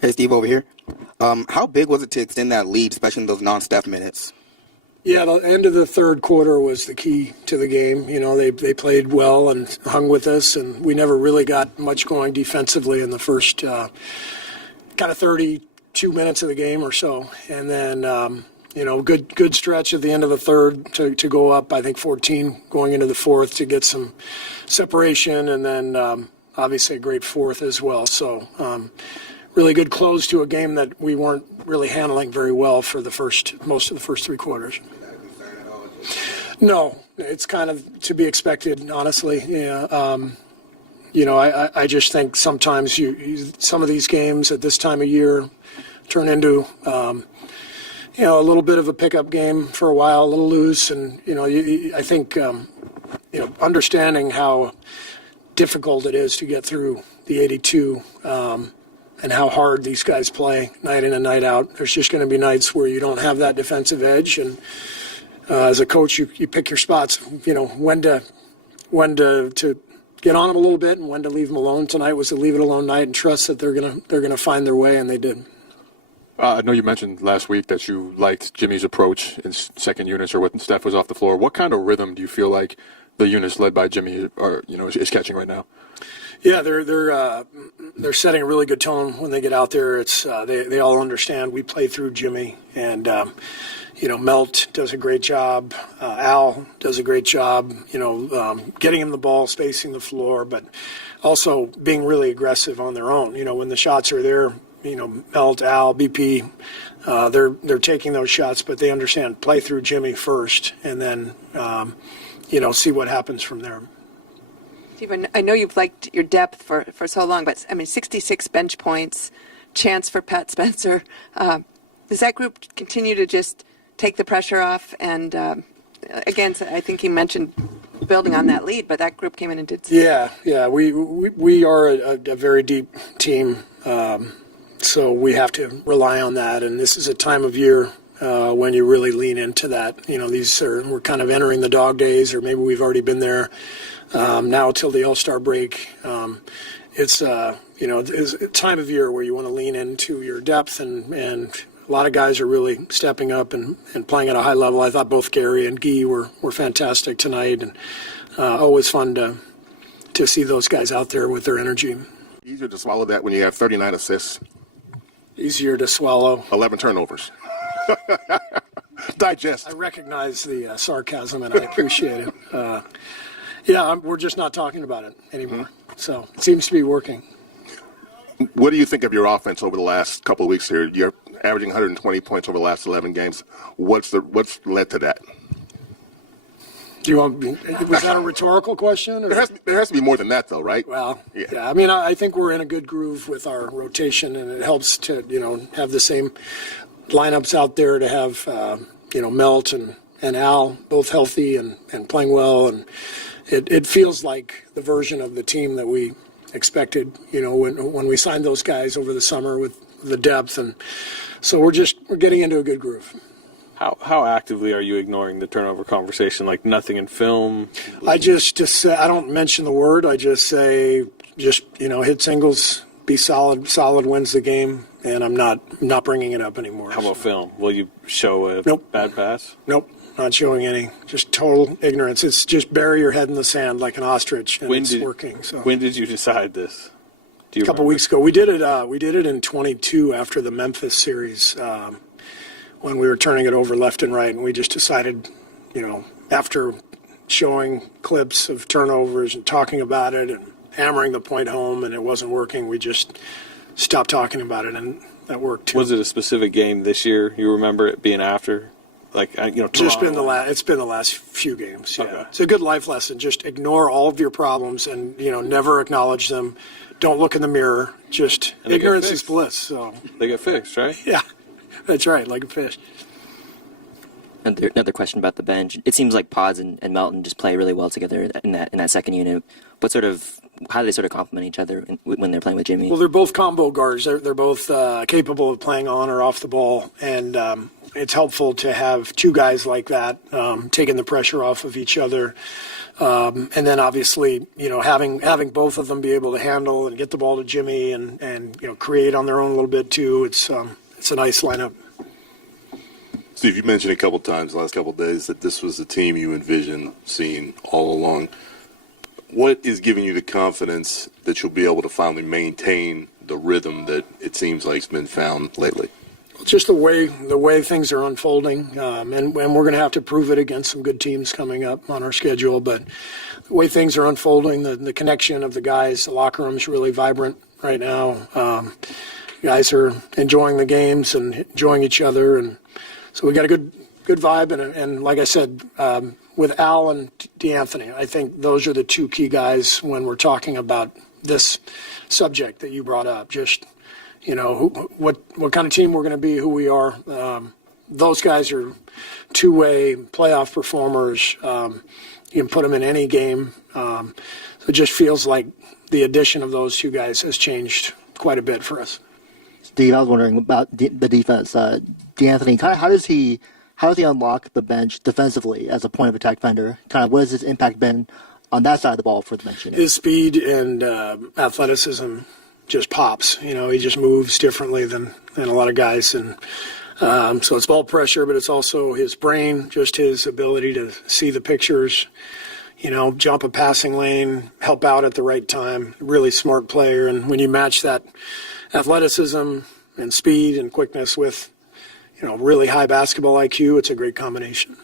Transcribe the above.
Hey, Steve, over here. How big was it to extend that lead, especially in those non-Steph minutes? Yeah, the end of the third quarter was the key to the game. You know, they played well and hung with us, and we never really got much going defensively in the first kind of 32 minutes of the game or so. And then, good stretch at the end of the third to go up, I think, 14 going into the fourth to get some separation, and then obviously a great fourth as well. So really good close to a game that we weren't really handling very well for most of the first three quarters. No, it's kind of to be expected, honestly. Yeah, I just think sometimes some of these games at this time of year turn into a little bit of a pickup game for a while, a little loose, and I think understanding how difficult it is to get through the 82. And how hard these guys play night in and night out. There's just going to be nights where you don't have that defensive edge, and as a coach, you pick your spots. When to get on them a little bit and when to leave them alone. Tonight was a leave it alone night, and trust that they're gonna find their way, and they did. I know you mentioned last week that you liked Jimmy's approach in second units or when Steph was off the floor. What kind of rhythm do you feel like the units led by Jimmy is catching right now? Yeah, they're setting a really good tone when they get out there. It's they all understand we play through Jimmy, and Melt does a great job. Al does a great job. Getting him the ball, spacing the floor, but also being really aggressive on their own. When the shots are there, Melt, Al, BP, they're taking those shots, but they understand play through Jimmy first, and then see what happens from there. Stephen, I know you've liked your depth for so long, but 66 bench points, chance for Pat Spencer. Does that group continue to just take the pressure off? And again, I think he mentioned building on that lead, but that group came in and did. Yeah. We are a very deep team, so we have to rely on that. And this is a time of year when you really lean into that. We're kind of entering the dog days, or maybe we've already been there. Now till the All-Star break, it's a time of year where you want to lean into your depth, and a lot of guys are really stepping up and playing at a high level. I thought both Gary and Guy were fantastic tonight, and always fun to see those guys out there with their energy. Easier to swallow that when you have 39 assists. Easier to swallow. 11 turnovers. Digest. I recognize the sarcasm, and I appreciate it. We're just not talking about it anymore. Mm-hmm. So it seems to be working. What do you think of your offense over the last couple of weeks here? You're averaging 120 points over the last 11 games. What's led to that? Was that a rhetorical question? Or? There has to be more than that, though, right? Well, yeah. I think we're in a good groove with our rotation, and it helps to have the same lineups out there, to have Melt and Al both healthy and playing well, and it feels like the version of the team that we expected, when we signed those guys over the summer with the depth, and so we're getting into a good groove. How actively are you ignoring the turnover conversation? Like nothing in film? I just say, I don't mention the word. I just say, hit singles, be solid. Solid wins the game, and I'm not bringing it up anymore. How about film? Will you show a bad pass? Nope. Not showing any, just total ignorance. It's just bury your head in the sand like an ostrich, and it's working. So when did you decide this? A couple weeks ago. We did it in 22 after the Memphis series, when we were turning it over left and right, and we just decided, after showing clips of turnovers and talking about it and hammering the point home, and it wasn't working, we just stopped talking about it, and that worked too. Was it a specific game this year you remember it being after? Just been it's been the last few games. Yeah, okay. It's a good life lesson. Just ignore all of your problems and never acknowledge them. Don't look in the mirror. Just ignorance is bliss. So they get fixed, right? Yeah, that's right. Like a fish. Another question about the bench. It seems like Pods and Melton just play really well together in that second unit. What sort of how do they sort of complement each other when they're playing with Jimmy? Well, they're both combo guards. They're both capable of playing on or off the ball, and it's helpful to have two guys like that taking the pressure off of each other. And then obviously, having both of them be able to handle and get the ball to Jimmy and create on their own a little bit too. It's a nice lineup. Steve, you mentioned a couple times the last couple of days that this was the team you envisioned seeing all along. What is giving you the confidence that you'll be able to finally maintain the rhythm that it seems like has been found lately? Just the way things are unfolding, and we're going to have to prove it against some good teams coming up on our schedule. But the way things are unfolding, the connection of the guys, the locker room is really vibrant right now. Guys are enjoying the games and enjoying each other, and so we got a good vibe. And like I said, with Al and Jan10, I think those are the two key guys when we're talking about this subject that you brought up. Just what kind of team we're going to be, who we are. Those guys are two-way playoff performers. You can put them in any game. So it just feels like the addition of those two guys has changed quite a bit for us. Steve, I was wondering about the defense. Jan10, how does he unlock the bench defensively as a point of attack defender? Kind of what has his impact been on that side of the ball for the bench? His speed and athleticism just pops. He just moves differently than a lot of guys, and so it's ball pressure, but it's also his brain, just his ability to see the pictures, jump a passing lane, help out at the right time. Really smart player, and when you match that athleticism and speed and quickness with really high basketball IQ, it's a great combination.